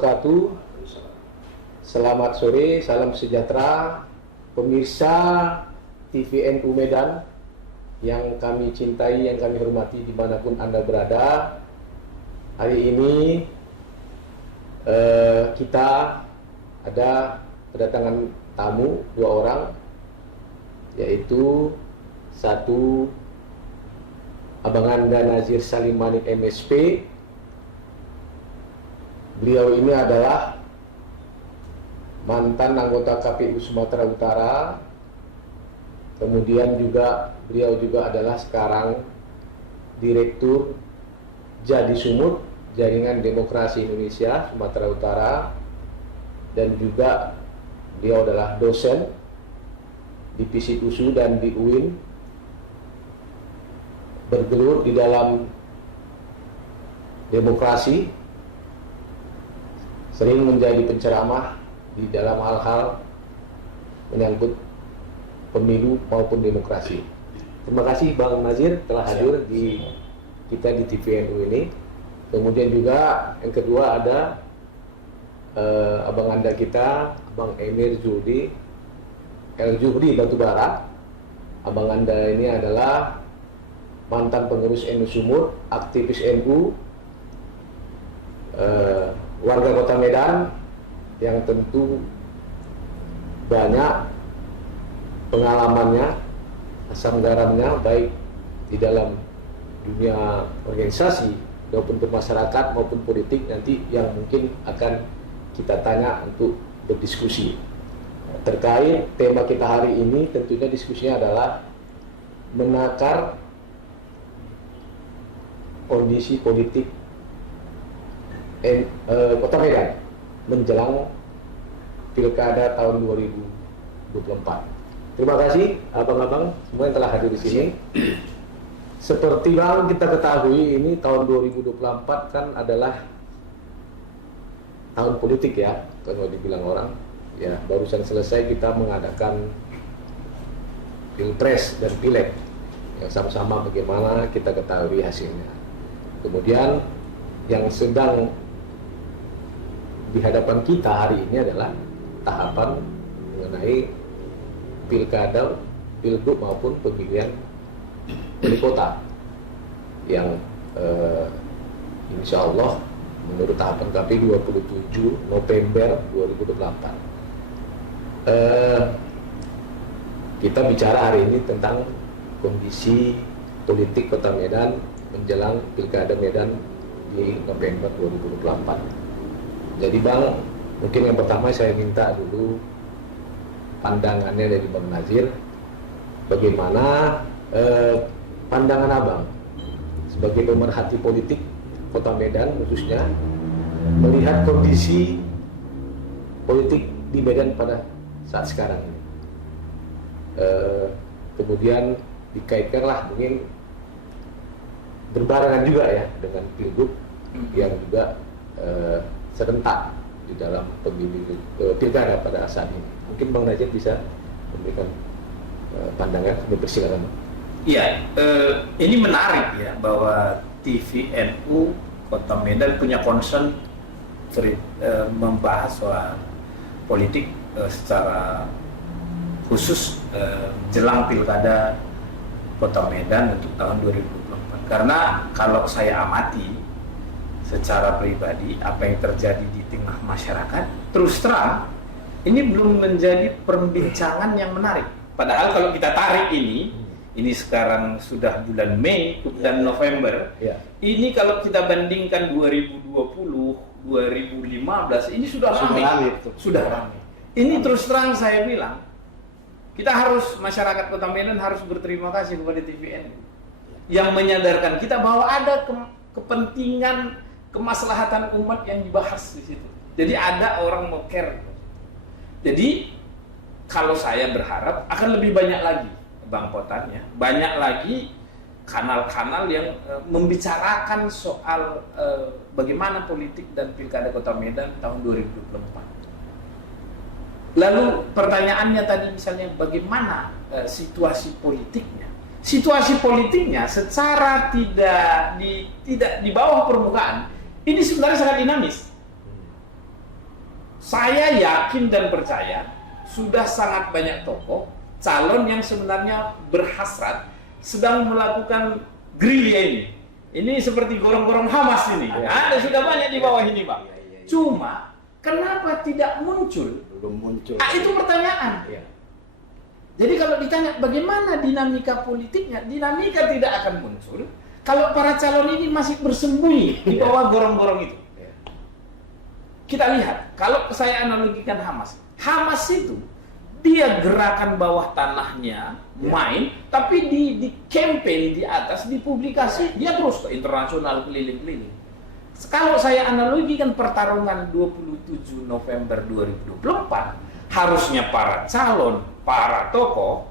wabarakatuh. Selamat sore, salam sejahtera pemirsa TVNU Medan yang kami cintai, yang kami hormati dimanapun Anda berada. Hari ini kita ada kedatangan tamu 2 orang, yaitu satu Abang Anda Nazir Salim Manik MSP. Beliau ini adalah mantan anggota KPU Sumatera Utara. Kemudian juga beliau juga adalah sekarang Direktur Jadi Sumut Jaringan Demokrasi Indonesia Sumatera Utara, dan juga beliau adalah dosen di FISIP USU dan di UIN, bergelut di dalam demokrasi, sering menjadi penceramah di dalam hal-hal menyangkut pemilu maupun demokrasi. Terima kasih Bang Nazir telah hadir di kita di TVNU ini. Kemudian juga yang kedua ada abang anda kita, Abang Emir Zuhdi, El Zuhdi Batubara. Abang anda ini adalah mantan pengurus NU Sumut, aktivis NU, warga Kota Medan yang tentu banyak pengalamannya, asam garamnya, baik di dalam dunia organisasi maupun bermasyarakat maupun politik, nanti yang mungkin akan kita tanya untuk berdiskusi terkait tema kita hari ini. Tentunya diskusinya adalah menakar kondisi politik Kota Medan menjelang Pilkada tahun 2024. Terima kasih abang-abang semua yang telah hadir di sini. Seperti yang kita ketahui, ini tahun 2024 kan adalah tahun politik ya, kalau dibilang orang. Ya, barusan selesai kita mengadakan Pilpres dan Pileg yang sama-sama bagaimana kita ketahui hasilnya. Kemudian yang sedang di hadapan kita hari ini adalah tahapan mengenai pilkada, pilgub maupun pemilihan wali kota yang insya Allah menurut tahapan KPU 27 November 2024. Kita bicara hari ini tentang kondisi politik Kota Medan menjelang pilkada Medan di November 2024. Jadi Bang, mungkin yang pertama saya minta dulu pandangannya dari Bang Nazir. Bagaimana pandangan Abang sebagai pemerhati politik Kota Medan khususnya melihat kondisi politik di Medan pada saat sekarang ini. Kemudian dikaitkanlah mungkin berbarengan juga ya dengan pilgub yang juga serentak di dalam pemilu pilkada pada saat ini. Mungkin Bang Nazir bisa memberikan pandangan, bersilakan. Iya, ini menarik ya bahwa TVNU Kota Medan punya concern membahas soal politik secara khusus jelang pilkada Kota Medan untuk tahun 2024. Karena kalau saya amati secara pribadi apa yang terjadi di tengah masyarakat, terus terang ini belum menjadi perbincangan yang menarik. Padahal kalau kita tarik ini sekarang sudah bulan Mei dan November. Ini kalau kita bandingkan 2020, 2015 ini sudah ramai. Sudah ramai. Ini terus terang saya bilang, kita harus, masyarakat Kota Medan harus berterima kasih kepada TVNU yang menyadarkan kita bahwa ada kepentingan kemaslahatan umat yang dibahas di situ. Jadi ada orang mau care. Jadi kalau saya berharap akan lebih banyak lagi Bang Potannya, banyak lagi kanal-kanal yang membicarakan soal bagaimana politik dan pilkada Kota Medan tahun 2024. Lalu pertanyaannya tadi misalnya bagaimana situasi politiknya? Situasi politiknya secara tidak di bawah permukaan ini sebenarnya sangat dinamis. Saya yakin dan percaya sudah sangat banyak tokoh calon yang sebenarnya berhasrat sedang melakukan gerilya ini. Ini seperti gorong-gorong Hamas ini. Ada sudah banyak di bawah ini, Bang. Cuma kenapa tidak muncul? Belum muncul. Itu pertanyaan. Jadi kalau ditanya bagaimana dinamika politiknya, dinamika tidak akan muncul kalau para calon ini masih bersembunyi di bawah gorong-gorong itu. Kita lihat, kalau saya analogikan Hamas, Hamas itu dia gerakan bawah tanahnya main, tapi di campaign di atas, di publikasi dia terus ke internasional keliling-keliling. Kalau saya analogikan pertarungan 27 November 2024, harusnya para calon, para tokoh,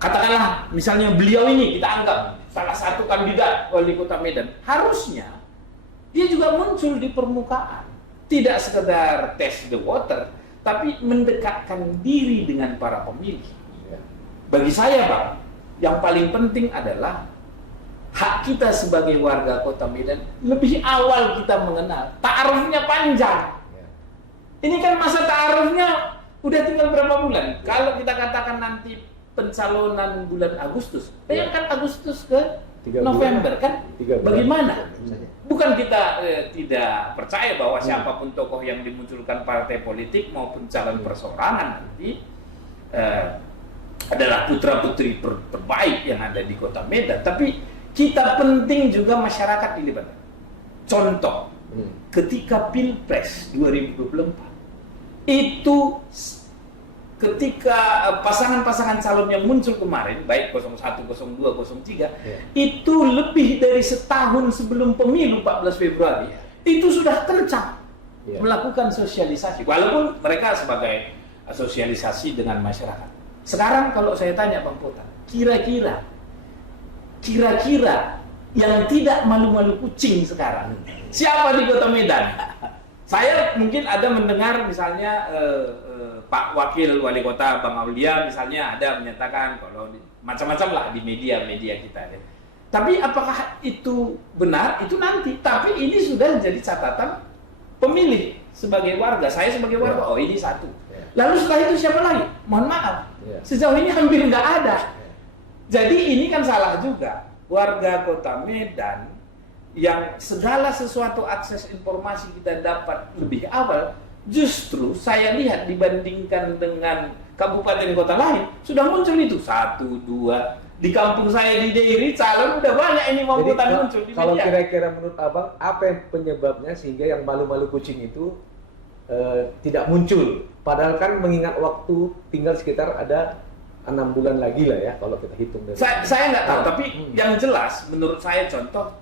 katakanlah misalnya beliau ini kita anggap salah satu kandidat wali kota Medan, harusnya dia juga muncul di permukaan, tidak sekedar test the water, tapi mendekatkan diri dengan para pemilih. Bagi saya, Bang, yang paling penting adalah hak kita sebagai warga kota Medan lebih awal kita mengenal. Ta'arufnya panjang. Ini kan masa ta'arufnya udah tinggal berapa bulan? Kalau kita katakan nanti pencalonan bulan Agustus, bayangkan Agustus ke November kan? Bagaimana? Bukan kita tidak percaya bahwa siapapun tokoh yang dimunculkan partai politik maupun calon perseorangan nanti adalah putra-putri terbaik yang ada di kota Medan. Tapi kita penting juga masyarakat dilibatkan. Contoh, ketika Pilpres 2024, itu ketika pasangan-pasangan calon yang muncul kemarin, baik 01, 02, 03, itu lebih dari setahun sebelum pemilu 14 Februari, itu sudah kencang melakukan sosialisasi. Walaupun mereka sebagai sosialisasi dengan masyarakat. Sekarang kalau saya tanya Bang Potan, kira-kira yang tidak malu-malu kucing sekarang, siapa di kota Medan? Saya mungkin ada mendengar misalnya Pak Wakil Wali Kota Bang Aulia misalnya ada menyatakan kalau macam-macam lah di media-media kita. Tapi apakah itu benar? Itu nanti. Tapi ini sudah jadi catatan pemilih sebagai warga. Saya sebagai warga, oh ini satu. Lalu setelah itu siapa lagi? Mohon maaf, sejauh ini hampir nggak ada. Jadi ini kan salah juga. Warga kota Medan yang segala sesuatu akses informasi kita dapat lebih awal, justru saya lihat dibandingkan dengan kabupaten kota lain sudah muncul itu 1, 2 di kampung saya di Dairi calon udah banyak ini muncul di media. Kalau kira-kira menurut Abang apa yang penyebabnya sehingga yang malu-malu kucing itu tidak muncul, padahal kan mengingat waktu tinggal sekitar ada 6 bulan lagi lah ya kalau kita hitung dari saya nggak tahu, tapi yang jelas menurut saya contoh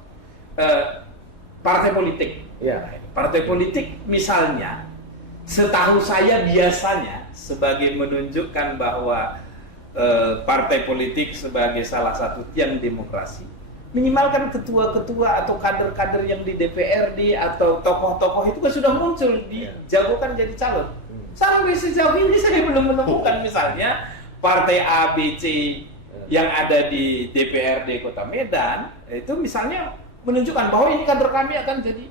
partai politik. Partai politik misalnya, setahu saya biasanya sebagai menunjukkan bahwa partai politik sebagai salah satu tiang demokrasi, minimalkan ketua-ketua atau kader-kader yang di DPRD atau tokoh-tokoh itu kan sudah muncul dijagokan jadi calon. Sampai sejauh ini saya belum menemukan misalnya partai A, B, C yang ada di DPRD Kota Medan itu misalnya menunjukkan bahwa ini kader kami akan jadi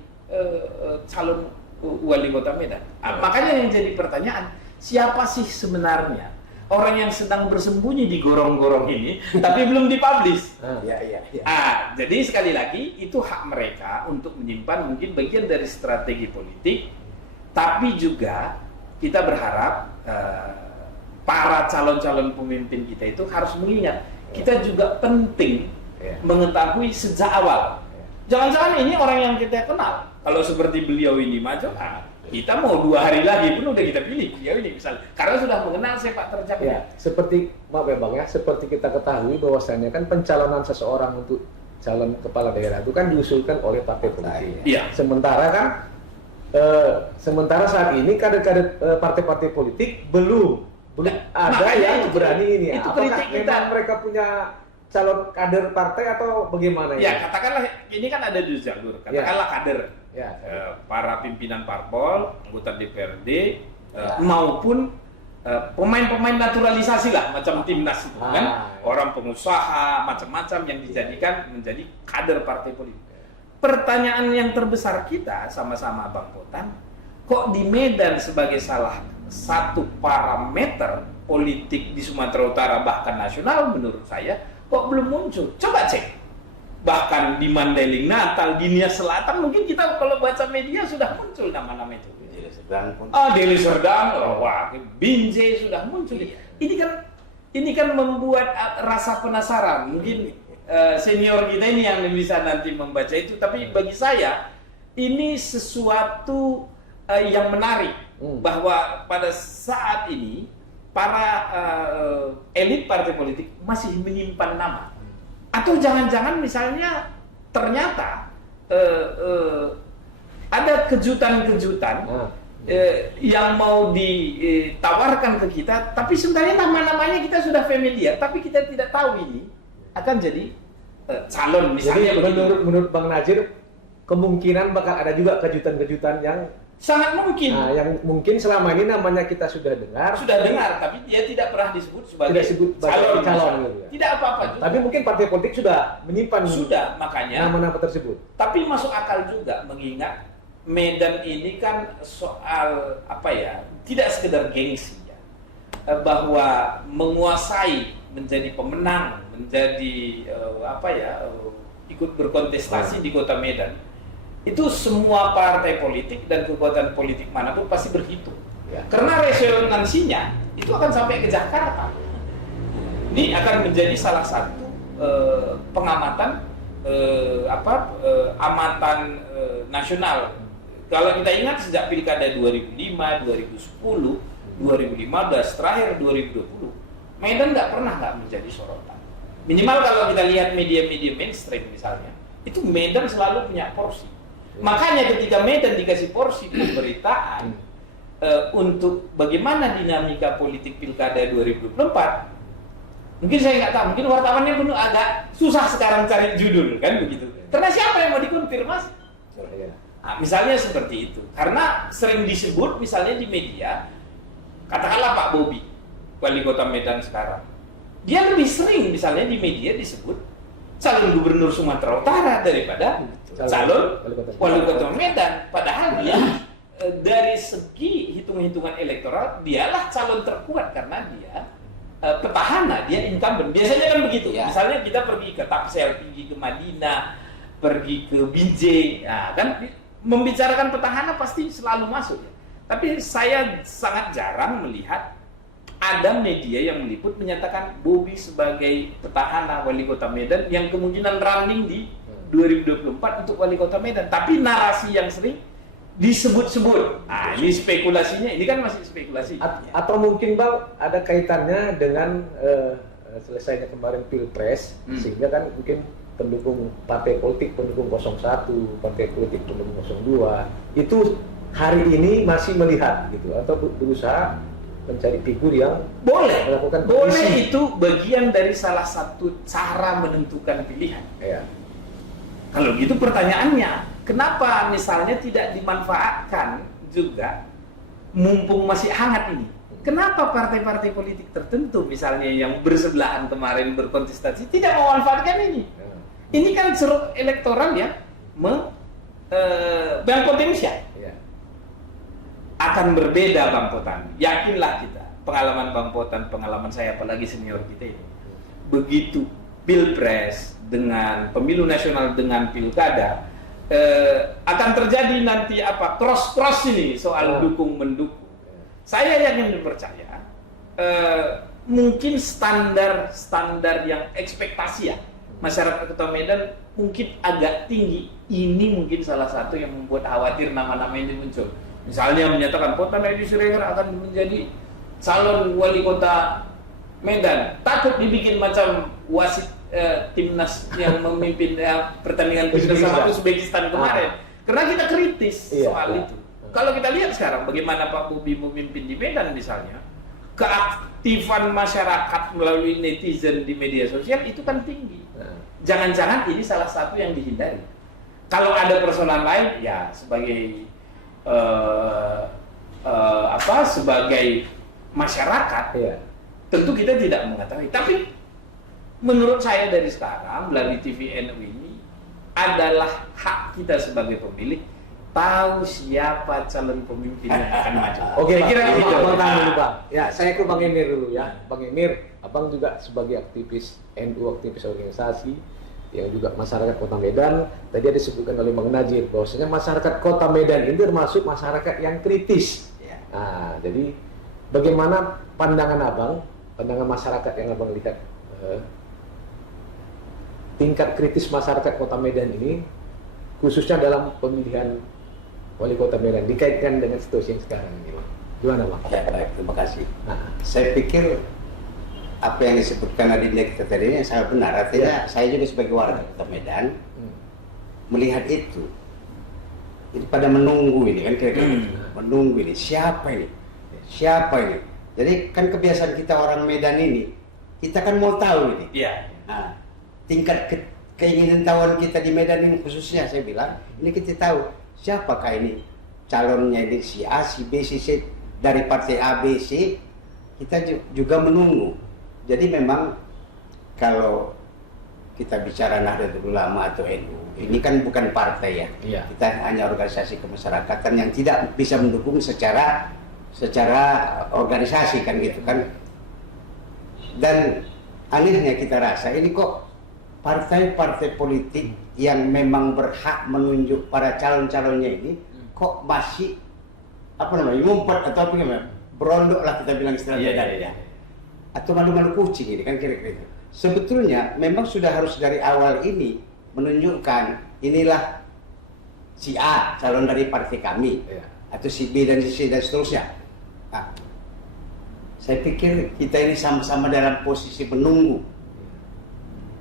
calon wali kota Medan. Makanya yang jadi pertanyaan, siapa sih sebenarnya orang yang sedang bersembunyi di gorong-gorong ini tapi belum dipublish? Jadi sekali lagi itu hak mereka untuk menyimpan mungkin bagian dari strategi politik, tapi juga kita berharap para calon-calon pemimpin kita itu harus mengingat kita juga penting mengetahui sejak awal. Jangan-jangan ini orang yang kita kenal. Kalau seperti beliau ini maju, kita mau 2 hari lagi pun udah kita pilih beliau ini misalnya. Karena sudah mengenal sepak terjangnya. Seperti, maaf ya Bang ya, seperti kita ketahui bahwasannya kan pencalonan seseorang untuk calon kepala daerah itu kan diusulkan oleh partai politik. Sementara kan, sementara saat ini kader-kader partai-partai politik belum ada yang berani ini. Apakah memang mereka punya calon kader partai atau bagaimana ya? Katakanlah ini kan ada 2 jalur. Katakanlah kader, para pimpinan parpol, anggota DPRD, maupun pemain-pemain naturalisasi lah, macam timnas itu kan, orang pengusaha macam-macam yang dijadikan menjadi kader partai politik. Pertanyaan yang terbesar kita sama-sama Bang Potan, kok di Medan sebagai salah satu parameter politik di Sumatera Utara bahkan nasional menurut saya kok belum muncul. Coba cek. Bahkan di Mandailing Natal, di Nia Selatan mungkin kita kalau baca media sudah muncul nama-nama itu. Deli Serdang, wah, Binjai sudah muncul. Ini kan membuat rasa penasaran. Mungkin senior kita ini yang bisa nanti membaca itu. Tapi bagi saya ini sesuatu yang menarik bahwa pada saat ini para elit partai politik masih menyimpan nama. Atau jangan-jangan misalnya ternyata ada kejutan-kejutan yang mau ditawarkan ke kita, tapi sebenarnya nama-namanya kita sudah familiar, tapi kita tidak tahu ini akan jadi calon misalnya. Jadi menurut Bang Nazir, kemungkinan bakal ada juga kejutan-kejutan yang sangat mungkin. Nah, yang mungkin selama ini namanya kita sudah dengar, tapi dia tidak pernah disebut sebagai calon gitu ya. Tidak apa-apa juga. Tapi mungkin partai politik sudah menyimpan makanya nama-nama tersebut. Tapi masuk akal juga mengingat Medan ini kan soal tidak sekedar gengsi ya, bahwa menguasai, menjadi pemenang, menjadi ikut berkontestasi di kota Medan. Itu semua partai politik dan kekuatan politik manapun pasti berhitung. Ya. Karena resonansinya itu akan sampai ke Jakarta. Ini akan menjadi salah satu pengamatan amatan nasional. Kalau kita ingat sejak pilkada 2005, 2010, 2015, terakhir 2020, Medan nggak pernah nggak menjadi sorotan. Minimal kalau kita lihat media-media mainstream misalnya, itu Medan selalu punya porsi. Makanya ketika Medan dikasih porsi pemberitaan untuk bagaimana dinamika politik pilkada 2024, mungkin saya nggak tahu, mungkin wartawannya pun agak susah sekarang cari judul kan begitu. Karena siapa yang mau dikonfirmasi? Nah, misalnya seperti itu. Karena sering disebut misalnya di media, katakanlah Pak Bobi, wali kota Medan sekarang, dia lebih sering misalnya di media disebut calon gubernur Sumatera Utara daripada calon wali kota Medan. Padahal dia dari segi hitung-hitungan elektoral dialah calon terkuat karena dia petahana, dia incumbent. Biasanya kan begitu. Ya. Misalnya kita pergi ke Tapsel, pergi ke Madinah, pergi ke Binjai, nah, kan membicarakan petahana pasti selalu masuk. Ya. Tapi saya sangat jarang melihat ada media yang meliput menyatakan Bobi sebagai petahana wali kota Medan yang kemungkinan running di 2024 untuk wali kota Medan. Tapi narasi yang sering disebut-sebut. Nah, ini spekulasinya, ini kan masih spekulasi. Atau mungkin Bang ada kaitannya dengan selesainya kemarin Pilpres, sehingga kan mungkin pendukung partai politik pendukung 01, partai politik pendukung 02 itu hari ini masih melihat gitu atau berusaha mencari figur yang melakukan boleh itu bagian dari salah satu cara menentukan pilihan. Ya. Kalau gitu pertanyaannya, kenapa misalnya tidak dimanfaatkan juga mumpung masih hangat ini? Kenapa partai-partai politik tertentu misalnya yang bersebelahan kemarin berkontestasi tidak memanfaatkan ini? Ini kan ceruk elektoral ya, yang potensial. Ya. Akan berbeda Bang Potan. Yakinlah kita, pengalaman Bang Potan, pengalaman saya apalagi senior kita ini. Begitu Pilpres dengan pemilu nasional dengan pilkada akan terjadi nanti cross ini soal dukung mendukung. Saya yakin percaya mungkin standar yang ekspektasi ya masyarakat Kota Medan mungkin agak tinggi. Ini mungkin salah satu yang membuat khawatir nama-nama ini muncul. Misalnya menyatakan Potan Edi Siregar akan menjadi calon wali kota Medan. Takut dibikin macam wasit timnas yang memimpin pertandingan bersama Uzbekistan kemarin. Karena kita kritis soal itu. Kalau kita lihat sekarang bagaimana Pak Bobi memimpin di Medan misalnya, keaktifan masyarakat melalui netizen di media sosial itu kan tinggi. Jangan-jangan ini salah satu yang dihindari. Kalau ada persoalan lain, ya sebagai sebagai masyarakat, tentu kita tidak mengetahui. Tapi menurut saya dari sekarang melalui TVNU ini adalah hak kita sebagai pemilih tahu siapa calon pemimpin yang akan maju. Oke, saya kira Bang, itu. Abang tahan dulu Bang. Ya, saya ke Bang Emir dulu ya. Bang Emir, Abang juga sebagai aktivis NU, aktivis organisasi, yang juga masyarakat Kota Medan. Tadi ada disebutkan oleh Bang Najir bahwasanya masyarakat Kota Medan ini termasuk masyarakat yang kritis. Ya. Nah, jadi bagaimana pandangan Abang, pandangan masyarakat yang Abang lihat, tingkat kritis masyarakat Kota Medan ini, khususnya dalam pemilihan Wali Kota Medan dikaitkan dengan situasi yang sekarang ini, Bang. Gimana, Bang? Ya, baik, terima kasih. Nah, Saya pikir apa yang disebutkan adinda kita tadi ini sangat benar. Artinya saya juga sebagai warga Kota Medan melihat itu. Jadi pada menunggu ini kan kira-kira menunggu ini siapa ini? Siapa ini? Jadi kan kebiasaan kita orang Medan ini, kita kan mau tahu ini. Iya. Nah, tingkat keinginan tahuan kita di Medan ini khususnya saya bilang, ini kita tahu siapakah ini calonnya, ini si A, si B, si C dari partai A, B, C. Kita juga menunggu. Jadi memang kalau kita bicara Nahdlatul Ulama atau NU, ini kan bukan partai ya. Iya. Kita hanya organisasi kemasyarakatan yang tidak bisa mendukung secara organisasi kan gitu kan. Dan anehnya kita rasa ini kok partai-partai politik yang memang berhak menunjuk para calon-calonnya ini kok masih ngumpet atau apa gimana? Berondok lah kita bilang istilah Iya. atau malu-malu kucing ini kan kira-kira itu. Sebetulnya memang sudah harus dari awal ini menunjukkan inilah si A calon dari partai kami, atau si B dan si C dan seterusnya. Nah, saya pikir kita ini sama-sama dalam posisi menunggu.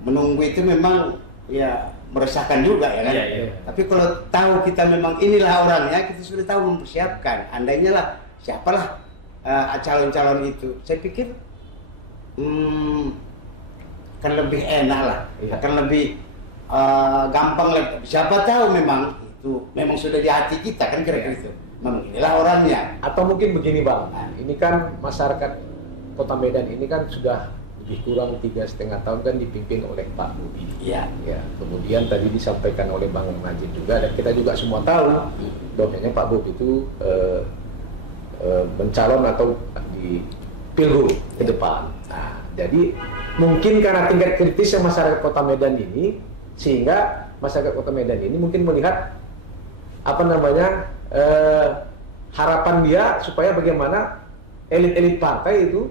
Menunggu itu memang ya meresahkan juga ya kan. Iya. Tapi kalau tahu kita memang inilah orangnya, kita sudah tahu mempersiapkan. Andainya lah siapalah calon-calon itu, saya pikir akan lebih enak lah, akan lebih gampang lah. Siapa tahu memang itu memang sudah di hati kita kan kira-kira itu. Memang inilah orangnya. atau mungkin begini, Bang. Ini kan masyarakat Kota Medan ini kan sudah lebih kurang 3,5 tahun kan dipimpin oleh Pak Bobi. Iya. Ya, kemudian tadi disampaikan oleh Bang Najib juga, dan kita juga semua tahu bahwasanya Pak Bobi itu mencalon atau di pilgub ke depan. Nah, jadi mungkin karena tingkat kritisnya masyarakat Kota Medan ini, sehingga masyarakat Kota Medan ini mungkin melihat harapan dia supaya bagaimana elit-elit partai itu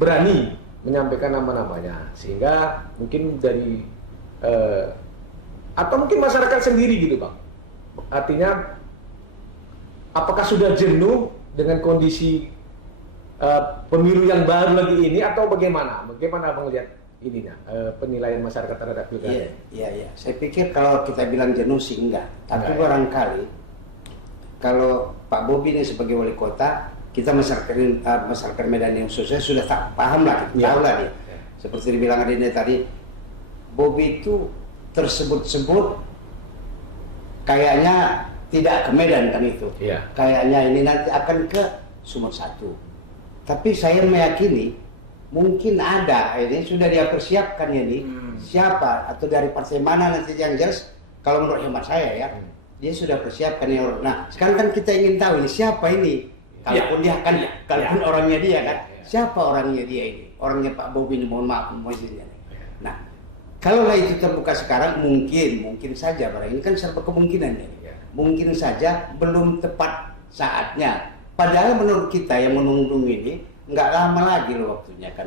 berani menyampaikan nama-namanya, sehingga mungkin dari atau mungkin masyarakat sendiri gitu, Bang. Artinya apakah sudah jenuh dengan kondisi pemilu yang baru lagi ini, atau bagaimana? Bagaimana Abang lihat ininya, penilaian masyarakat terhadap pilkada? Iya. Saya pikir kalau kita bilang jenuh sih enggak. Tapi Enggak, barangkali kalau Pak Bobi ini sebagai wali kota, kita masyarakat Medan yang khususnya sudah paham lah, kita tahu lah dia. Seperti dibilang Adinda tadi, Bobi itu tersebut-sebut kayaknya tidak ke Medan kan itu. Iya. Kayaknya ini nanti akan ke Sumut 1. Tapi saya meyakini mungkin ada, ini sudah dia persiapkan ini siapa atau dari partai mana nanti yang jelas. Kalau menurut hemat saya ya, dia sudah persiapkan ini. Nah, sekarang kan kita ingin tahu ini siapa ini. Kalaupun dia kan, kalaupun orangnya dia kan, siapa orangnya dia ini? Orangnya Pak Bobi ini, mohon maaf maksudnya. Nah, kalaulah itu terbuka sekarang, mungkin saja, barang ini kan serba kemungkinan ya. Mungkin saja belum tepat saatnya. Padahal menurut kita yang menunggu ini nggak lama lagi loh waktunya kan,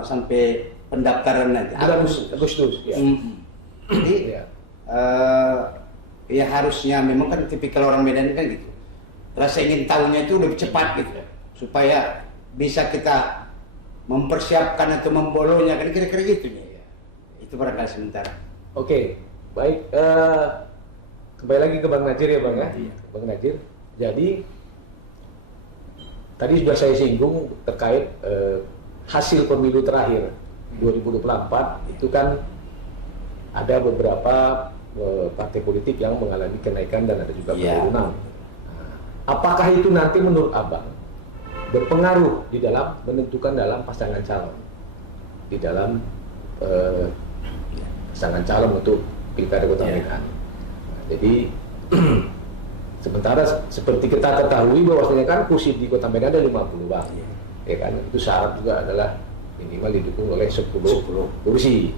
sampai pendaftaran nanti Agustus. Ya. Jadi ya harusnya memang kan tipikal orang Medan kan gitu. Rasa ingin tahunya itu lebih cepat gitu, supaya bisa kita mempersiapkan atau membolonya kan kira-kira gitu ya. Itu barangkali sementara. Oke, baik. Kembali lagi ke Bang Najir ya, Bang ya. Bang Najir. Jadi tadi sudah saya singgung terkait hasil pemilu terakhir 2024 itu kan ada beberapa partai politik yang mengalami kenaikan dan ada juga penurunan. Apakah itu nanti menurut Abang berpengaruh di dalam menentukan dalam pasangan calon, di dalam pasangan calon untuk pilkada Kota Medan? Jadi sementara seperti kita ketahui bahwasanya kan kursi di Kota Medan ada 50 Bang. Ya kan, itu syarat juga adalah minimal didukung oleh 10 kursi.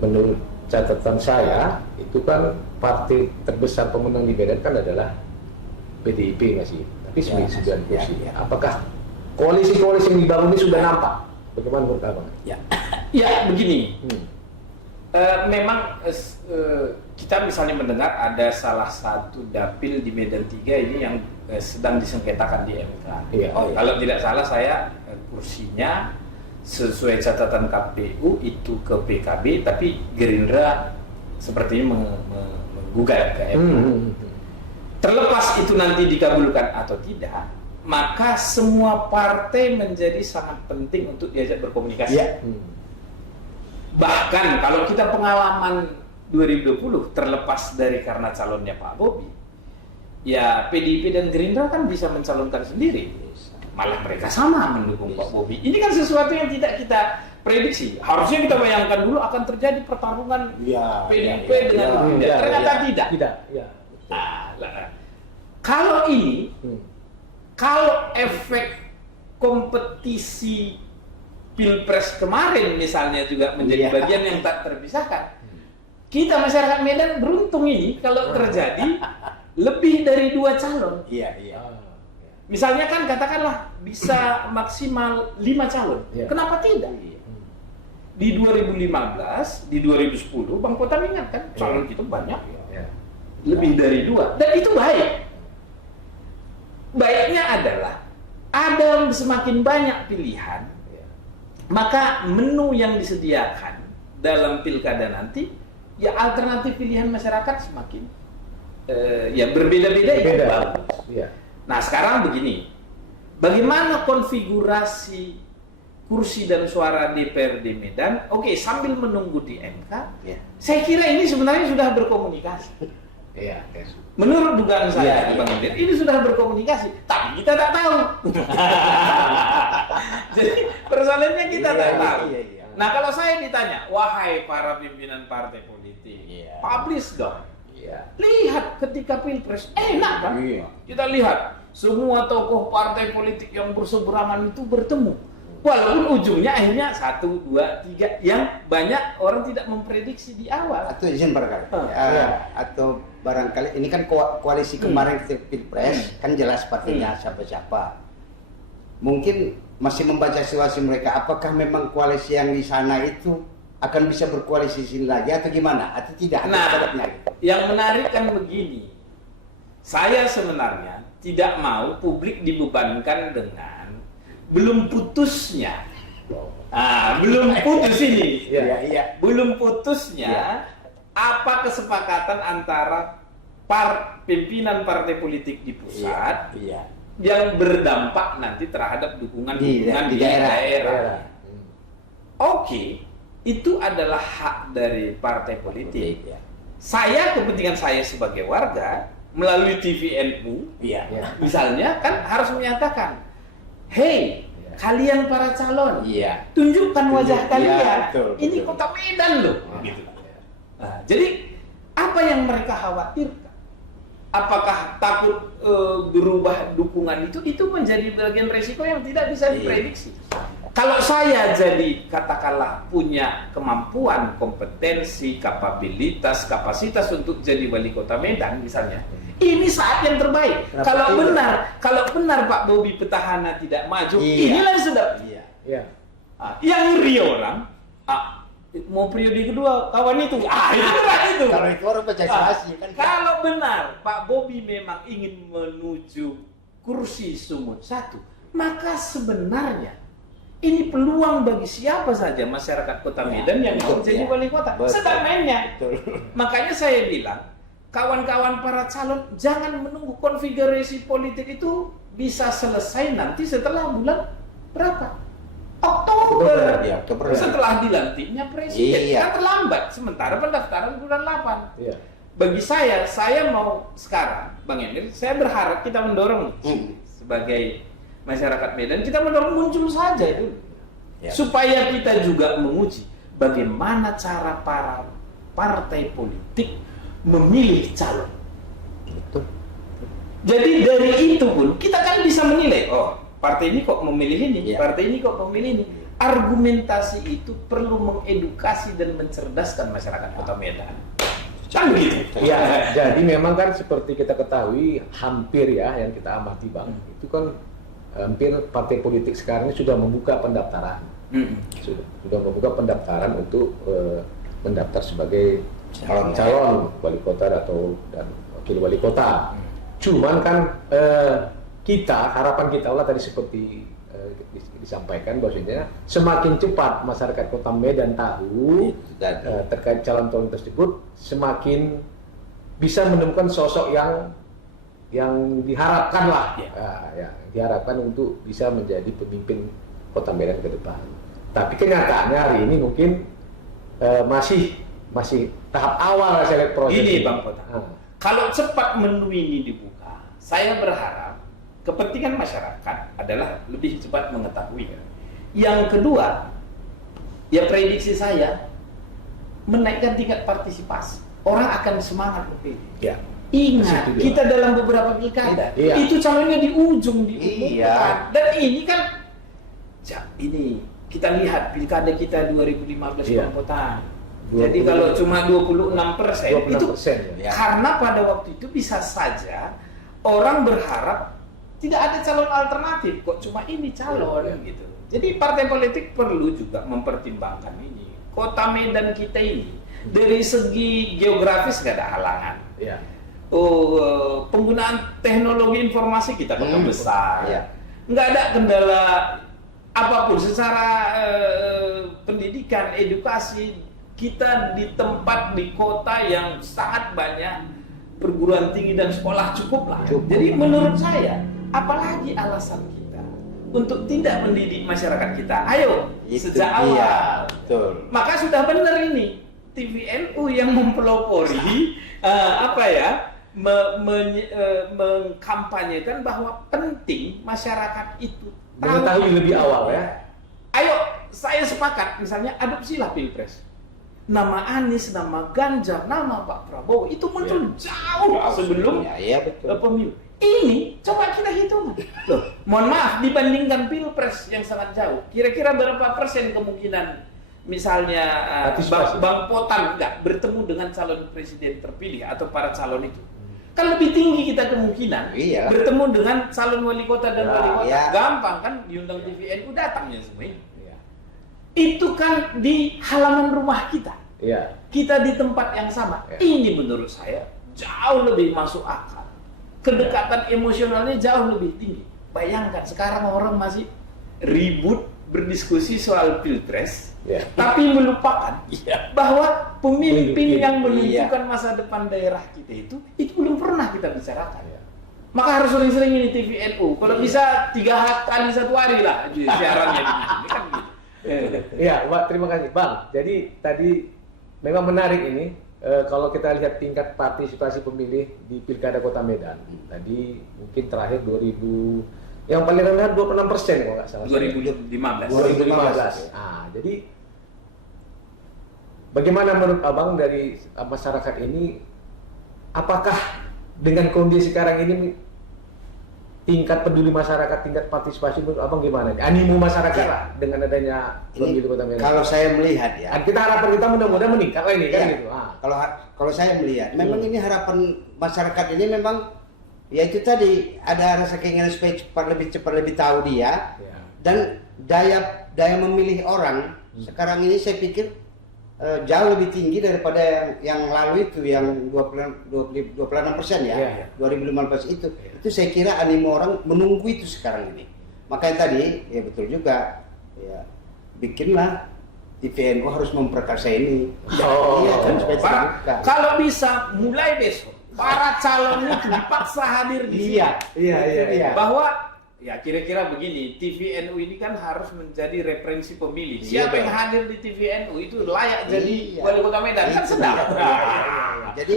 Menurut catatan saya, itu kan partai terbesar pemenang di Medan kan adalah PDIP masih, tapi 9 kursi. Apakah koalisi-koalisi yang dibangun ini sudah nampak? Bagaimana menurut Abang? Ya begini. Memang kita misalnya mendengar ada salah satu dapil di Medan 3 ini yang sedang disengketakan di MK. Kalau tidak salah saya kursinya sesuai catatan KPU itu ke PKB, tapi Gerindra sepertinya menggugat ke MK. Terlepas itu nanti dikabulkan atau tidak, maka semua partai menjadi sangat penting untuk diajak berkomunikasi. Bahkan kalau kita pengalaman 2020 terlepas dari karena calonnya Pak Bobi, ya PDIP dan Gerindra kan bisa mencalonkan sendiri. Malah mereka sama mendukung Pak Bobi. Ini kan sesuatu yang tidak kita prediksi. Harusnya kita bayangkan dulu akan terjadi pertarungan PDIP dengan Gerindra. Ternyata tidak. Kalau ini, kalau efek kompetisi Pilpres kemarin misalnya juga menjadi bagian yang tak terpisahkan, kita masyarakat Medan beruntung ini kalau terjadi lebih dari 2 calon. Misalnya kan katakanlah bisa maksimal 5 calon. Kenapa tidak? Di 2015, di 2010, Bang Potan ingat kan calon itu banyak, lebih dari 2, dan itu baik. Baiknya adalah ada semakin banyak pilihan, maka menu yang disediakan dalam pilkada nanti, ya alternatif pilihan masyarakat semakin ya berbeda-beda ya bagus. Nah sekarang begini, bagaimana konfigurasi kursi dan suara DPRD Medan? Oke, sambil menunggu di MK, saya kira ini sebenarnya sudah berkomunikasi. Menurut dugaan saya, Bang Emir, ini sudah berkomunikasi, tapi kita tak tahu. Jadi persoalannya kita tak tahu. Nah kalau saya ditanya, wahai para pimpinan partai politik, publish dong. Lihat ketika Pilpres, enak kan? Kita lihat semua tokoh partai politik yang berseberangan itu bertemu. Walaupun ujungnya akhirnya 1, 2, 3 yang banyak orang tidak memprediksi di awal. Atau izin barangkali, atau barangkali ini kan koalisi kemarin Pilpres kan jelas partainya siapa-siapa. Mungkin masih membaca situasi mereka. Apakah memang koalisi yang di sana itu akan bisa berkoalisi sini lagi atau gimana? Atau tidak? Nah, yang menarik kan begini. Saya sebenarnya tidak mau publik dibebankan dengan belum putusnya. Belum putus ini. Belum putusnya apa kesepakatan antara pimpinan partai politik di pusat yang berdampak nanti terhadap dukungan di daerah. Oke, itu adalah hak dari partai politik. Saya, kepentingan saya sebagai warga melalui TVNU, misalnya kan harus menyatakan, hey, kalian para calon, tunjukkan wajah kalian. Ini Kota Medan loh. Nah, jadi apa yang mereka khawatirkan? Apakah takut berubah dukungan itu menjadi bagian resiko yang tidak bisa diprediksi. Kalau saya jadi katakanlah punya kemampuan, kompetensi, kapabilitas, kapasitas untuk jadi wali kota Medan misalnya, ini saat yang terbaik. Kalau benar Pak Bobi petahana tidak maju, inilah sudah. Yang iri orang, mau periode kedua kawan itu, itu. Kalau itu orang baca situasi kan. Kalau benar Pak Bobi memang ingin menuju kursi Sumut 1, maka sebenarnya ini peluang bagi siapa saja masyarakat Kota Medan yang mau jadi wali kota. Sedang mainnya. Makanya saya bilang, kawan-kawan para calon jangan menunggu konfigurasi politik itu bisa selesai nanti setelah bulan berapa? Oktober. Setelah dilantiknya presiden. Kan terlambat. Sementara pendaftaran bulan 8. Bagi saya mau sekarang, Bang Emir, saya berharap kita mendorong sebagai masyarakat Medan, kita mendorong muncul saja itu, supaya kita juga menguji bagaimana cara para partai politik memilih calon. Betul. Jadi dari itu pun kita kan bisa menilai, oh partai ini kok memilih ini, Ya. partai ini kok memilih ini. Argumentasi itu perlu mengedukasi dan mencerdaskan masyarakat Kota Medan. Kan begitu. Ya, jadi memang kan seperti kita ketahui hampir ya yang kita amati Bang, itu kan hampir partai politik sekarang ini sudah membuka pendaftaran. Sudah membuka pendaftaran untuk mendaftar sebagai calon wali kota dan wakil wali kota. Cuman kan harapan kita lah tadi seperti disampaikan bahwasanya semakin cepat masyarakat Kota Medan tahu terkait calon tersebut, semakin bisa menemukan sosok yang diharapkan lah, diharapkan untuk bisa menjadi pemimpin Kota Medan ke depan. Tapi kenyataannya hari ini mungkin masih tahap awal saya lihat proses ini Bang Kota. Kalau cepat menu ini dibuka, saya berharap kepentingan masyarakat adalah lebih cepat mengetahui. Yang kedua, ya prediksi saya menaikkan tingkat partisipasi. Orang akan semangat memilih. Ya. Ingat, kita dalam beberapa pilkada itu calonnya di ujung diumumkan. Dan ini kan, ini kita lihat pilkada kita 2015 Bang Kota. Jadi kalau cuma 26%, itu karena pada waktu itu bisa saja orang berharap tidak ada calon alternatif, kok cuma ini calon gitu. Jadi partai politik perlu juga mempertimbangkan ini. Kota Medan kita ini dari segi geografis nggak ada halangan. Penggunaan teknologi informasi kita kota besar, nggak ada kendala apapun secara pendidikan, edukasi. Kita di tempat di kota yang sangat banyak perguruan tinggi dan sekolah cukup lah. Jadi menurut saya, apalagi alasan kita untuk tidak mendidik masyarakat kita? Ayo, sejak awal. Maka sudah benar ini TVNU yang mempelopori mengkampanyekan bahwa penting masyarakat itu mengetahui lebih awal ya. Ayo, saya sepakat misalnya adopsilah Pilpres. Nama Anies, nama Ganjar, nama Pak Prabowo itu muncul jauh sebelum pemilu. Ini coba kita hitung. Loh, mohon maaf dibandingkan Pilpres yang sangat jauh. Kira-kira berapa persen kemungkinan misalnya Bang Potan nggak bertemu dengan calon presiden terpilih atau para calon itu? Kan lebih tinggi kita kemungkinan bertemu dengan calon wali kota dan wali kota. Gampang kan diundang TVNU datangnya semua ini. Itu kan di halaman rumah kita. Kita di tempat yang sama. Ini menurut saya jauh lebih masuk akal. Kedekatan emosionalnya jauh lebih tinggi. Bayangkan sekarang orang masih ribut berdiskusi soal Pilpres, tapi melupakan bahwa pemimpin yang menentukan masa depan daerah kita itu belum pernah kita bicarakan. Maka harus sering-sering ini TVNU. Kalau bisa 3 kali 1 hari lah siarannya begini kan gitu. Iya, terima kasih Bang. Jadi tadi memang menarik ini kalau kita lihat tingkat partisipasi pemilih di Pilkada Kota Medan. Tadi mungkin terakhir 2000 yang paling rendah 26% kalau nggak salah. 2015. Jadi bagaimana menurut Abang dari masyarakat ini? Apakah dengan kondisi sekarang ini tingkat peduli masyarakat, tingkat partisipasi menurut Abang gimana? Animo masyarakat lah dengan adanya pemilu Kota Medan. Kalau saya melihat kita harapan kita mudah-mudahan meningkat lah ini kan gitu. Kalau saya melihat, memang ini harapan masyarakat ini memang ya itu tadi ada rasa keinginan supaya lebih cepat lebih tahu dia dan daya memilih orang sekarang ini saya pikir jauh lebih tinggi daripada yang lalu itu yang 26% ya. 2015 itu saya kira animo orang menunggu itu sekarang ini. Makanya tadi ya betul juga ya bikinlah TVNU harus memperkasa ini. Kalau bisa mulai besok para calon itu dipaksa hadir di sini. Bahwa ya kira-kira begini, TVNU ini kan harus menjadi referensi pemilih. Siapa yang hadir di TVNU itu layak jadi wali kota Medan kan sedang. Jadi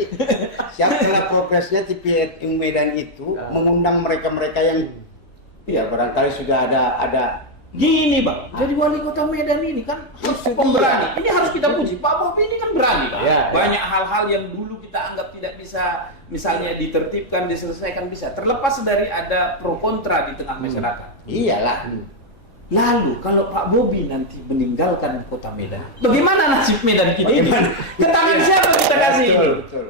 siapa progresnya TVNU Medan itu mengundang mereka-mereka yang ya barangkali sudah ada gini Bang, jadi wali kota Medan ini kan harus pemberani. Ini harus kita puji. Pak Bobi ini kan berani Bang. Banyak hal-hal yang dulu kita kita anggap tidak bisa misalnya ditertibkan, diselesaikan bisa. Terlepas dari ada pro kontra di tengah masyarakat. Iyalah. Lalu kalau Pak Bobi nanti meninggalkan kota Medan, bagaimana nasib Medan kita ini? Ke tangan siapa kita kasih ini? Betul.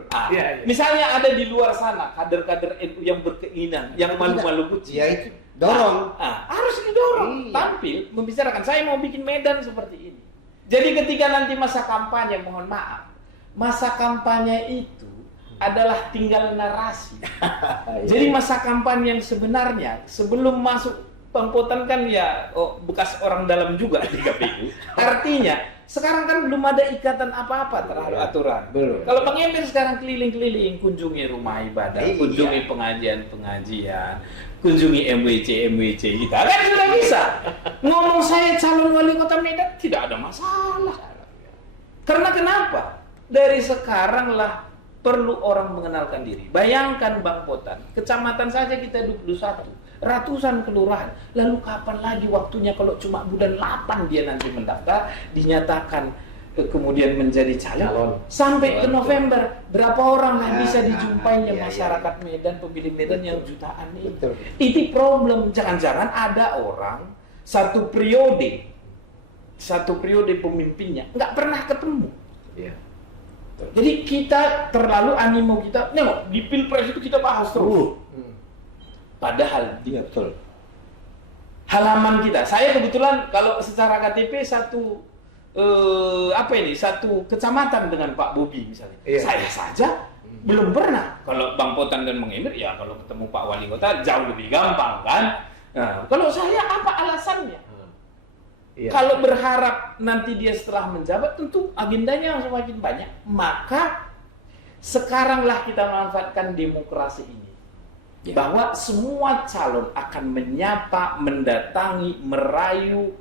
Misalnya ada di luar sana kader-kader NU yang berkeinginan, yang malu-malu kucing. Ya itu dorong. Harus didorong, tampil, membicarakan. Saya mau bikin Medan seperti ini. Jadi ketika nanti masa kampanye, mohon maaf, masa kampanye itu adalah tinggal narasi. Jadi masa kampanye yang sebenarnya sebelum masuk Pempotan kan ya bekas orang dalam juga di KPU. Artinya sekarang kan belum ada ikatan apa-apa terhadap aturan. Belum. Kalau Bang Emir sekarang keliling-keliling, kunjungi rumah ibadah, kunjungi pengajian-pengajian, kunjungi MWC kita, kan sudah bisa. Ngomong saya calon wali kota Medan tidak ada masalah. Karena kenapa? Dari sekarang lah perlu orang mengenalkan diri. Bayangkan Bang Potan, kecamatan saja kita 21. Ratusan kelurahan. Lalu kapan lagi waktunya kalau cuma bulan 8 dia nanti mendaftar, dinyatakan kemudian menjadi calon. Sampai ke November, berapa orang yang bisa dijumpainya masyarakat Medan, pemilih Medan yang jutaan ini. Itu problem. Jangan-jangan ada orang satu periode pemimpinnya nggak pernah ketemu. Jadi kita terlalu animo kita, di Pilpres itu kita bahas terus. Padahal betul. Halaman kita, saya kebetulan kalau secara KTP satu kecamatan dengan Pak Bobi misalnya. Saya saja belum pernah. Kalau Bang Potan dan Bang Emir, ya kalau ketemu Pak Wali Kota jauh lebih gampang kan. Nah, kalau saya apa alasannya? Kalau berharap nanti dia setelah menjabat, tentu agendanya yang semakin banyak. Maka sekaranglah kita manfaatkan demokrasi ini. Bahwa semua calon akan menyapa, mendatangi, merayu,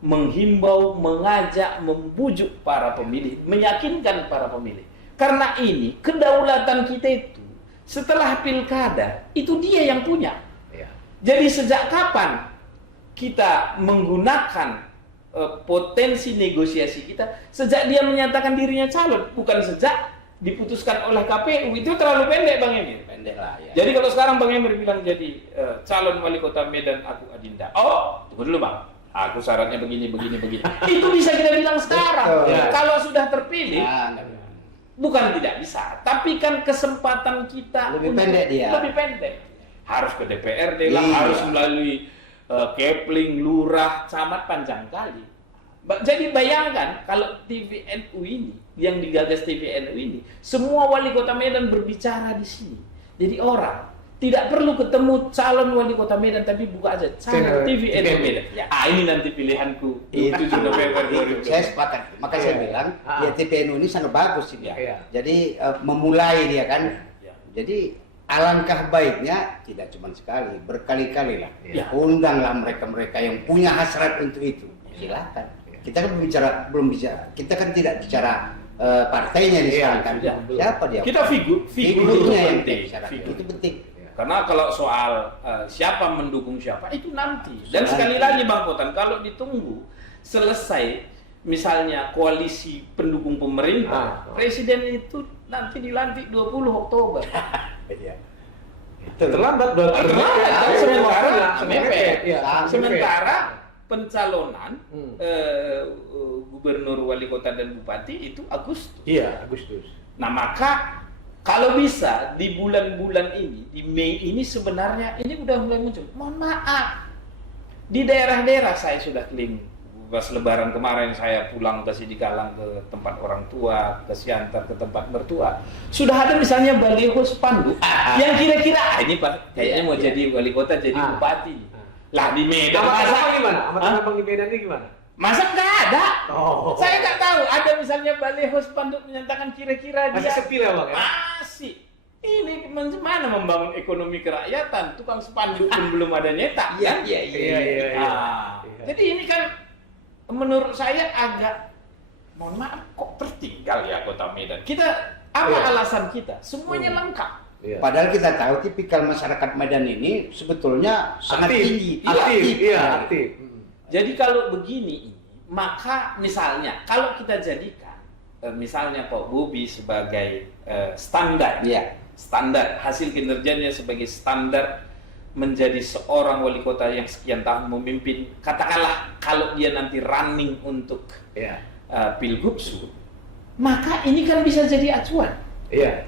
menghimbau, mengajak, membujuk para pemilih, meyakinkan para pemilih. Karena ini kedaulatan kita itu setelah pilkada itu dia yang punya. Jadi sejak kapan kita menggunakan potensi negosiasi kita? Sejak dia menyatakan dirinya calon, bukan sejak diputuskan oleh KPU. Itu terlalu pendek Bang Emir. Pendek lah ya. Jadi kalau sekarang Bang Emir bilang jadi calon wali kota Medan aku Adinda. Tunggu dulu Bang. Aku syaratnya begini. Itu bisa kita bilang sekarang. Kalau sudah terpilih, bukan tidak bisa. Tapi kan kesempatan kita lebih pendek dia. Lebih pendek. Harus ke DPRD lah, harus melalui Kepling, lurah, camat, panjang kali. Jadi bayangkan kalau TVNU ini, yang digagas TVNU ini, semua wali kota Medan berbicara di sini. Jadi orang tidak perlu ketemu calon wali kota Medan, tapi buka aja channel TVNU Medan. Ini nanti pilihanku 7 November 2020. Saya sepakat. Maka saya bilang, TVNU ini sangat bagus ini. Jadi memulai dia kan. Jadi alangkah baiknya tidak cuma sekali, berkali-kali lah. Undanglah mereka-mereka yang punya hasrat untuk itu. Silakan. Kita kan belum bicara. Kita kan tidak bicara partainya di sana kan. Siapa dia? Kita figurnya yang penting. Itu penting. Karena kalau soal siapa mendukung siapa itu nanti. Dan sekali lagi Bang Potan, kalau ditunggu selesai misalnya koalisi pendukung pemerintah, presiden itu nanti dilantik 20 Oktober. Terlambat sementara pencalonan gubernur, wali kota dan bupati itu Agustus. Agustus. Nah, maka kalau bisa di bulan-bulan ini, di Mei ini sebenarnya ini udah mulai muncul. Mohon maaf. Di daerah-daerah saya sudah keliling. Pas lebaran kemarin saya pulang ke Sidikalang ke tempat orang tua, ke Siantar ke tempat mertua. Sudah ada misalnya baliho spanduk yang kira-kira ini Pak kayaknya mau jadi wali kota, jadi bupati. Lah di Medan masa gimana? Amat di Medan ini gimana? Masa nggak ada? Saya nggak tahu. Ada misalnya baliho spanduk menyatakan kira-kira dia. Masih sepi lah Bang ya? Masih. Ini mana membangun ekonomi kerakyatan? Tukang spanduk pun belum ada nyetak. Iya. Jadi ini kan menurut saya agak, mohon maaf, kok tertinggal ya kota Medan. Kita alasan kita? Semuanya lengkap. Padahal kita tahu tipikal masyarakat Medan ini sebetulnya sangat tinggi, aktif. Jadi kalau begini ini, maka misalnya kalau kita jadikan misalnya Pak Bobi sebagai standar, Iya. standar hasil kinerjanya sebagai standar menjadi seorang wali kota yang sekian tahun memimpin, katakanlah kalau dia nanti running untuk Iya. Pilgubsu, maka ini kan bisa jadi acuan. Iya.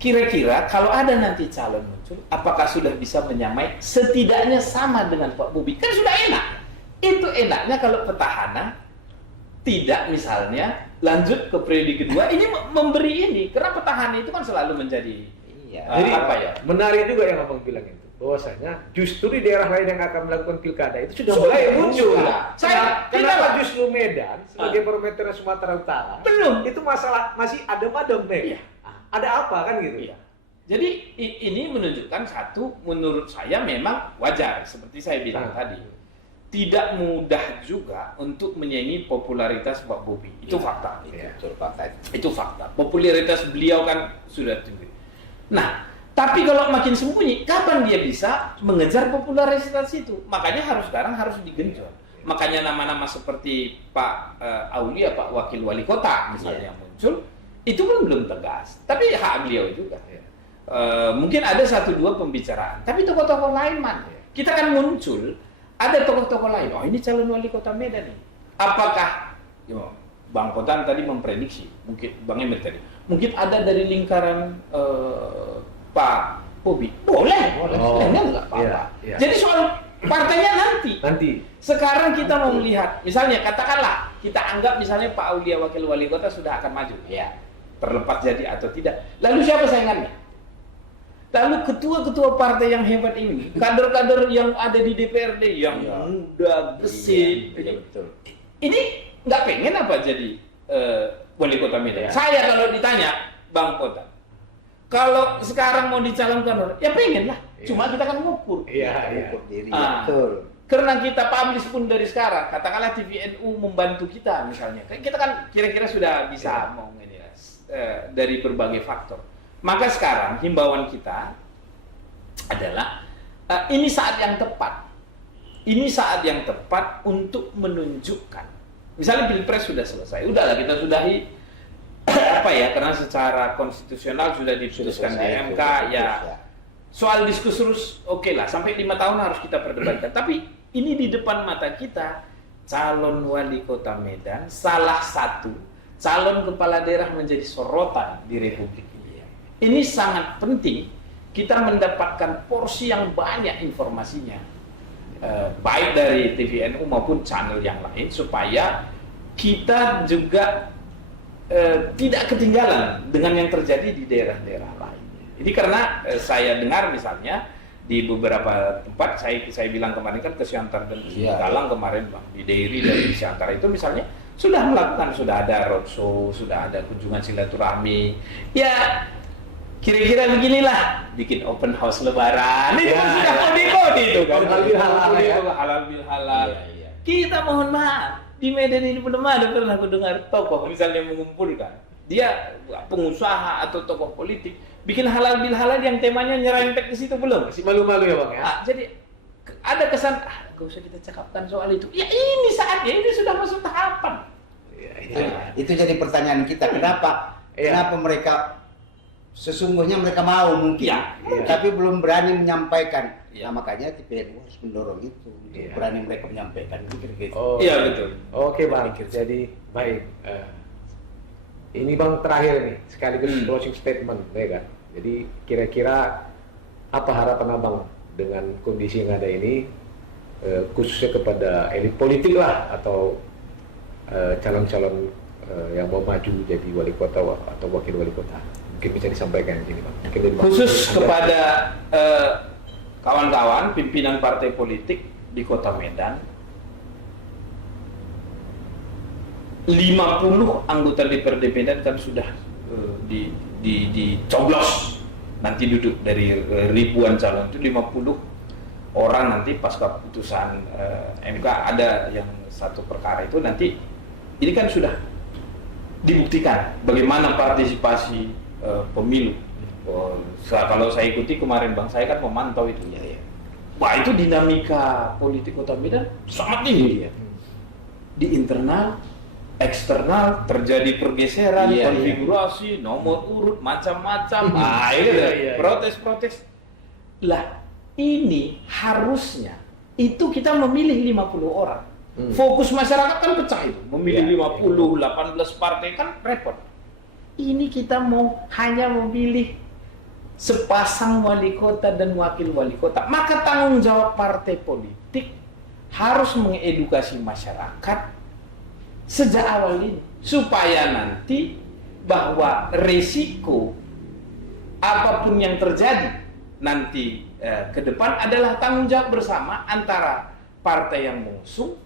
Kira-kira kalau ada nanti calon muncul, apakah sudah bisa menyamai setidaknya sama dengan Pak Bobi? Kan sudah enak. Itu enaknya kalau petahana tidak misalnya lanjut ke periode kedua, ini memberi ini. Karena petahana itu kan selalu menjadi Iya. Jadi apa ya? menarik juga yang abang bilang itu, bahwasanya justru di daerah lain yang akan melakukan pilkada itu sudah mulai muncul. Kenapa justru Medan sebagai barometer Sumatera Utara belum. itu masalah masih ada madem, Iya. Ada apa kan gitu? Iya. Jadi ini menunjukkan satu, menurut saya memang wajar seperti saya bilang tadi. Tidak mudah juga untuk menyaingi popularitas Pak Bobi. Itu fakta. Betul fakta. Itu fakta. Popularitas beliau kan sudah tinggi. Nah, tapi kalau makin sembunyi, kapan dia bisa mengejar popularitas itu? Makanya sekarang harus digenjot. Makanya nama-nama seperti Pak Aulia, Pak Wakil Wali Kota misalnya muncul, itu pun belum tegas. Tapi hak beliau juga. Mungkin ada 1-2 pembicaraan. Tapi tokoh-tokoh lain mana? Kita kan muncul, ada tokoh-tokoh lain. Oh, ini calon wali kota Medan nih. Apakah Bang Potan tadi memprediksi, mungkin Bang Emir tadi, mungkin ada dari lingkaran Pak Bobi? Boleh. Enggak apa-apa. Iya. Jadi soal partainya nanti. Sekarang kita mau melihat, misalnya katakanlah kita anggap misalnya Pak Aulia Wakil Wali Kota sudah akan maju. Iya. Terlepas jadi atau tidak. Lalu siapa saingannya? Lalu ketua-ketua partai yang hebat ini, kader-kader yang ada di DPRD yang muda, gesit, Iya, betul. ini nggak pengen apa jadi wali kota Medan? Ya. Saya kalau ditanya, Bang Potan, kalau sekarang mau dicalonkan orang, ya pengen lah. Ya. Cuma kita kan ngukur. Ukur diri. Ah. Betul. Karena kita publish pun dari sekarang, katakanlah TVNU membantu kita misalnya, kita kan kira-kira sudah bisa mau ini dari berbagai faktor. Maka sekarang himbauan kita adalah ini saat yang tepat. Ini saat yang tepat untuk menunjukkan. Misalnya Pilpres sudah selesai, udahlah kita sudahi apa ya? Karena secara konstitusional sudah diputuskan di MK ya. Soal diskursus oke lah, sampai 5 tahun harus kita perdebatkan. Tapi ini di depan mata kita, calon wali kota Medan, salah satu calon kepala daerah menjadi sorotan di Republik ini. Ini sangat penting kita mendapatkan porsi yang banyak informasinya, baik dari TVNU maupun channel yang lain, supaya kita juga tidak ketinggalan dengan yang terjadi di daerah-daerah lain. Jadi karena saya dengar misalnya di beberapa tempat, saya bilang kemarin kan ke Siantar dan Galang kemarin Bang, di Dairi dari Siantar itu misalnya sudah melakukan, sudah ada roadshow, sudah ada kunjungan silaturahmi. Ya kira-kira beginilah, bikin open house lebaran. Itu sudah kode-kode itu kan. Halal bil halal. Kita mohon maaf, di Medan ini belum ada pernah aku dengar tokoh misalnya mengumpulkan dia pengusaha atau tokoh politik bikin halal bil halal yang temanya nyerempet ke situ, belum. Masih malu-malu ya Bang ya. Jadi ada kesan gak usah kita cakapkan soal itu. Ya ini saatnya, ini sudah masuk tahapan. Itu jadi pertanyaan kita, kenapa mereka sesungguhnya mereka mau mungkin, tapi belum berani menyampaikan. Nah, makanya TPNU harus mendorong itu, berani mereka menyampaikan. Iya betul. Oke Bang, jadi baik. Ini Bang terakhir nih, sekaligus closing statement, ya kan? Jadi kira-kira apa harapan Abang dengan kondisi yang ada ini, khususnya kepada elit politik lah, atau calon-calon yang mau maju jadi wali kota atau wakil wali kota? Mungkin bisa disampaikan di sini Bang. Khusus kepada kawan-kawan pimpinan partai politik di Kota Medan, 50 anggota DPRD Medan kan sudah dicoblos, nanti duduk dari ribuan calon itu 50 orang nanti pasca putusan MK ada yang satu perkara itu nanti ini kan sudah dibuktikan bagaimana partisipasi pemilu. Kalau saya ikuti kemarin Bang, saya kan memantau itu. Wah, itu dinamika politik Kota Medan sangat tinggi ya. Di internal, eksternal terjadi pergeseran, Iya, konfigurasi, nomor urut, macam-macam. Iya. Protes-protes. Lah, ini harusnya itu kita memilih 50 orang. Fokus masyarakat kan pecah itu. Memilih 50, 18 partai kan repot. Ini kita mau hanya memilih sepasang wali kota dan wakil wali kota. Maka tanggung jawab partai politik harus mengedukasi masyarakat sejak awal ini, supaya nanti bahwa resiko apapun yang terjadi nanti ke depan adalah tanggung jawab bersama antara partai yang mengusung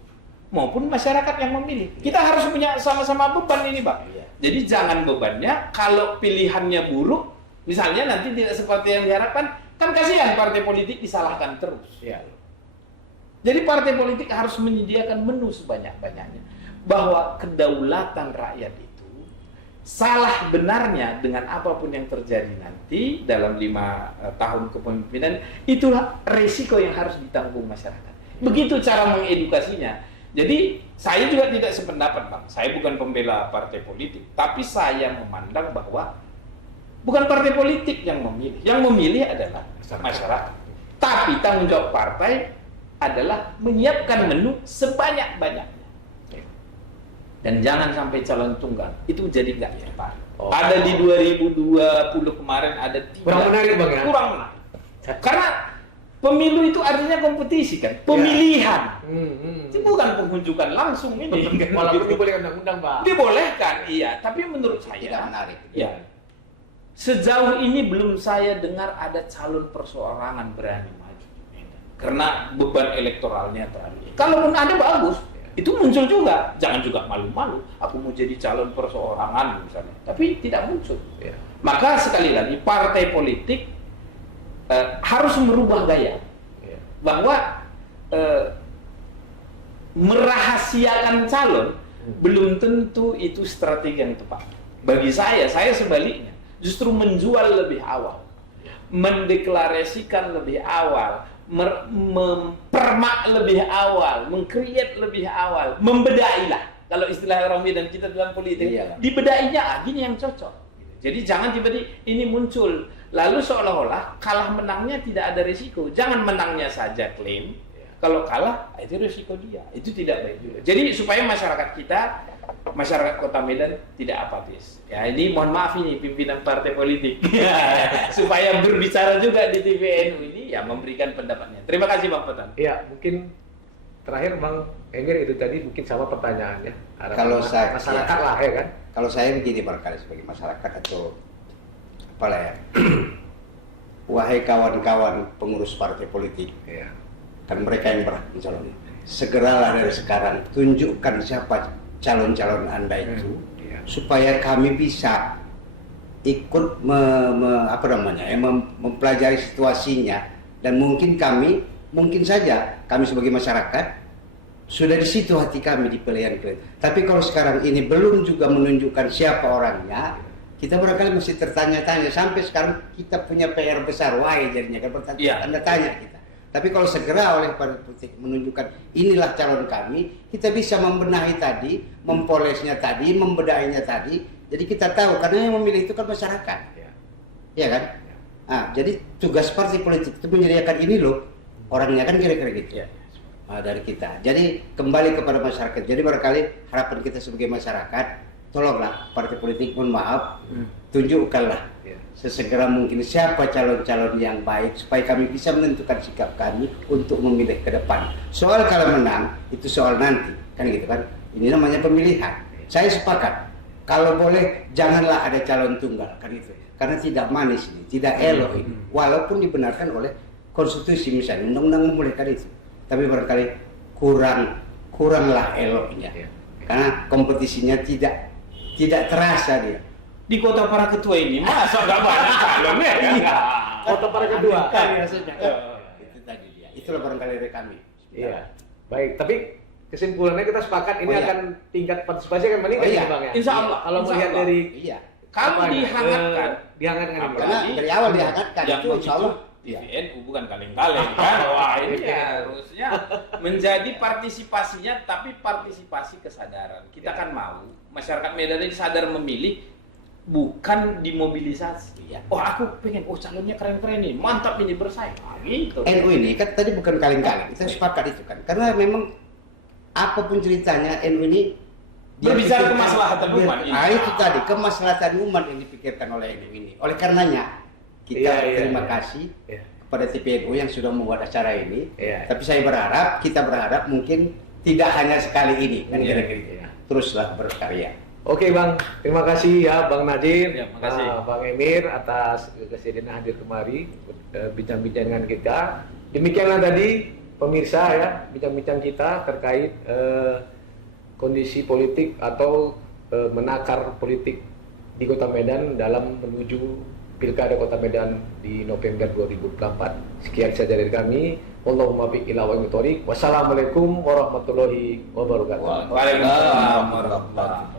maupun masyarakat yang memilih. Kita harus punya sama-sama beban ini, Bang. Jadi jangan bebannya kalau pilihannya buruk, misalnya nanti tidak seperti yang diharapkan, kan kasihan partai politik disalahkan terus. Jadi partai politik harus menyediakan menu sebanyak-banyaknya, bahwa kedaulatan rakyat itu salah benarnya dengan apapun yang terjadi nanti dalam 5 tahun kepemimpinan, itulah resiko yang harus ditanggung masyarakat. Begitu cara mengedukasinya. Jadi saya juga tidak sependapat, Bang. Saya bukan pembela partai politik, tapi saya memandang bahwa bukan partai politik yang memilih. Yang memilih adalah masyarakat. Tapi tanggung jawab partai adalah menyiapkan menu sebanyak-banyaknya. Dan jangan sampai calon tunggal itu jadi nggak tepat. Ada di 2020 kemarin ada 3. Kurang menarik, Bang, ya? Kurang menarik. Karena pemilu itu artinya kompetisi kan, pemilihan. Itu bukan pengunjukan langsung ini. Walaupun dibolehkan undang-undang, Pak. Dibolehkan, iya. Tapi menurut saya Tidak menarik. Ya. Sejauh ini belum saya dengar ada calon perseorangan berani maju di Medan. Karena beban elektoralnya terlalu. Kalaupun ada bagus. Itu muncul juga, jangan juga malu-malu. Aku mau jadi calon perseorangan misalnya, tapi tidak muncul. Maka sekali lagi partai politik harus merubah gaya, bahwa merahasiakan calon belum tentu itu strategi yang tepat. Bagi saya sebaliknya, justru menjual lebih awal, mendeklarasikan lebih awal, mempermak lebih awal, mengkreat lebih awal, membedailah. Kalau istilah orang Medan kita dalam politik, dibedainya gini yang cocok. Jadi jangan tiba-tiba ini muncul, lalu seolah-olah kalah menangnya tidak ada risiko. Jangan menangnya saja klaim, kalau kalah itu risiko dia. Itu tidak baik juga. Jadi supaya masyarakat kita, masyarakat Kota Medan tidak apatis. Ya ini mohon maaf ini pimpinan partai politik supaya berbicara juga di TVNU ini ya memberikan pendapatnya. Terima kasih Bang Petan. Iya, mungkin terakhir Bang Engger itu tadi mungkin sama pertanyaannya. Kalau saya masyarakat lah ya kan. Kalau saya begini barangkali sebagai masyarakat atau apalah ya. Wahai kawan-kawan pengurus partai politik, kan mereka yang berhak mencalon. Segeralah dari sekarang tunjukkan siapa calon-calon Anda itu, supaya kami bisa ikut mempelajari situasinya, dan mungkin saja kami sebagai masyarakat sudah di situ hati kami di pilihan. Tapi kalau sekarang ini belum juga menunjukkan siapa orangnya, kita barangkali mesti tertanya-tanya. Sampai sekarang kita punya PR besar, why jadinya kan Anda tanya kita. Tapi kalau segera oleh partai politik menunjukkan inilah calon kami, kita bisa membenahi tadi, mempolesnya tadi, membedainya tadi. Jadi kita tahu karena yang memilih itu kan masyarakat, ya kan? Jadi tugas partai politik itu menyediakan ini loh, orangnya kan kira-kira gitu. Dari kita. Jadi kembali kepada masyarakat. Jadi barangkali harapan kita sebagai masyarakat, tolonglah partai politik, mohon maaf, tunjukkanlah sesegera mungkin siapa calon-calon yang baik supaya kami bisa menentukan sikap kami untuk memilih ke depan. Soal kalau menang itu soal nanti, kan gitu kan? Ini namanya pemilihan. Saya sepakat. Kalau boleh janganlah ada calon tunggal, kan itu. Karena tidak manis ini, tidak elok ini. Walaupun dibenarkan oleh konstitusi misalnya, undang-undang membolehkan itu. Tapi barangkali kuranglah eloknya. Karena kompetisinya tidak terasa dia. Di kota para ketua ini masa nggak banyak calonnya? Kota para ketua. Itu tadi dia. Itulah barangkali dari kami. Iya. Baik, tapi kesimpulannya kita sepakat ini akan tingkat partisipasi akan meningkat ya Bang ya. Insya Allah. Kalau melihat dari kalau dihangatkan, dihangatkan ini. Karena dari awal dihangatkan itu insya Allah Iya. TVNU bukan kaleng-kaleng kan. Wah, ini harusnya menjadi partisipasinya, tapi partisipasi kesadaran. Kita kan mau masyarakat Medan ini sadar memilih, bukan dimobilisasi. Iya. Oh, aku pengen, calonnya keren-keren nih, mantap ini bersaing. Gitu. NU ini kan tadi bukan kaleng-kaleng, kita sepakat itu kan. Karena memang apapun ceritanya NU ini dia berbicara pikirkan- kemaslahatan umat. Itu tadi kemaslahatan umat yang dipikirkan oleh NU ini. Oleh karenanya kita terima kasih kepada TVNU yang sudah membuat acara ini. Tapi saya berharap mungkin tidak hanya sekali ini kan kira-kira. Teruslah berkarya. Oke Bang, terima kasih ya Bang Najib, Ya, makasih. Bang Emir atas kesediaan hadir kemari bincang-bincang dengan kita. Demikianlah tadi pemirsa ya bincang-bincang kita terkait kondisi politik atau menakar politik di Kota Medan dalam menuju Pilkada Kota Medan di November 2024. Sekian saja dari kami. Allahumma biq ila wa Wassalamualaikum warahmatullahi wabarakatuh. Waalaikumsalam warahmatullahi wabarakatuh.